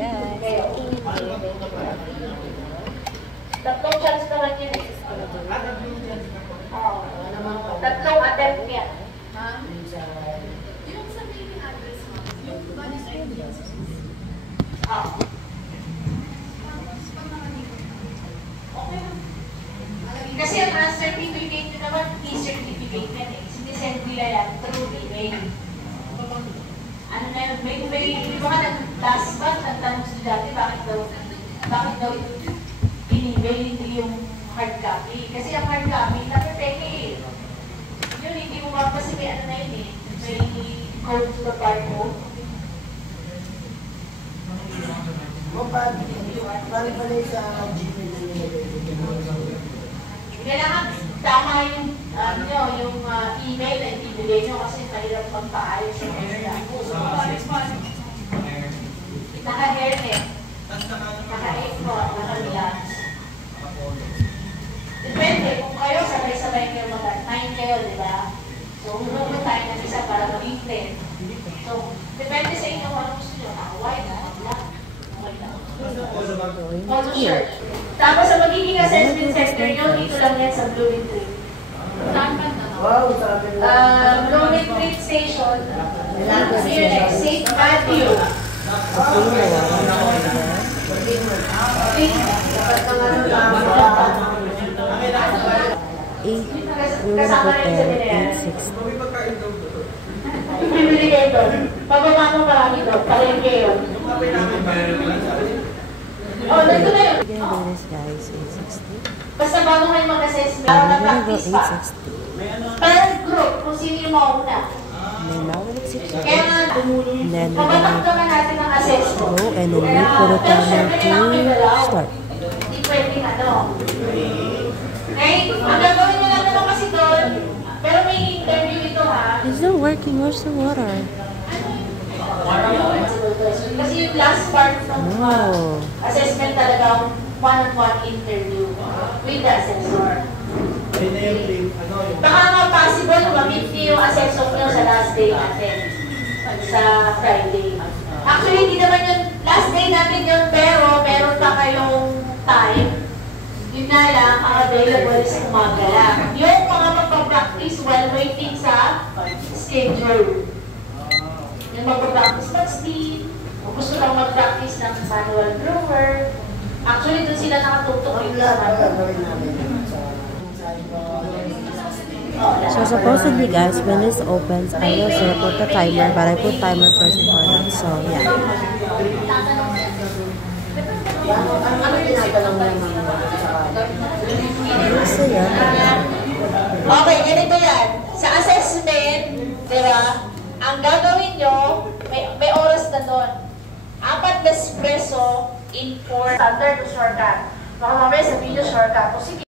guys. Tatlong chance naman yun eh. Oo. Tatlong attempt yan. Yung sa mailing address mo, yung bonus ID. Oo. Okay. Kasi ang certificate nyo naman, e-certificate yan eh. Sinisend nila yan through email. Ano na yun, may di ba ka last month, nagtanong sa dati, bakit daw in-email hindi yung hard copy? Kasi ang hard copy, napipeke eh. Yun, hindi mo kasi may ano na yun eh. May code to the barcode. Paano pala sa Gmail na nilagay? Kailangan tama yung email na ibibigay nyo kasi mahirap magpaayos yung naka-hairnet, naka-apron, naka-gloves. Depende, kung kayo sabay-sabay kayo mag-9 kayo, di ba? So, hulungan tayo ng isa para maging 10. So, depende sa inyo kung ano gusto nyo. White, black, photo shirt. Tapos sa magiging assessment center nyo, dito lang yan sa Blue Retreat. Saan ba na? Wow, sabi mo. Blue Retreat Station, here next, St. Matthew. Kasama rin sa Binayaan. Bibili kayo doon. Pababa mo marami doon. Palengke yun. Oh, nandun na yun. Guys, 860. Basta bago kayo mag-assessment, We're gonna go mag-practice pa. 860. Parang group, kung sino yung mauna. And now we're at 660. Kaya nga, And then we're mabatakdaman natin ang assessment. go and then wait for the timer to start. Hindi pwedeng ano. Okay? Ang gagawin nyo lang naman kasi doon, pero may interview ito ha. It's not working. Where's the water? Kasi yung last part ng No. assessment talaga, one-on-one interview with the assessor. Baka nga possible ma-meet niyo yung assessor niyo sa last day natin, sa Friday. Actually, hindi naman yung last day natin yun, pero meron pa kayong time. Yun na lang, ang available is umaga lang. Yung mga magpa-practice while waiting sa schedule. Yung magpa-practice mag-steam, o gusto lang mag-practice ng manual brewer. Actually, doon sila nakatutok sa manual. So supposedly guys, when this opens, I will still put the timer, but I put timer first before that. So yeah. Ano tinatanong mo yung mga So yeah. Okay, ganito yan. Sa assessment, diba, ang gagawin nyo, may oras na doon. 4 espresso in 4 standard to shortcut. Baka mamaya sabihin nyo shortcut. O sige.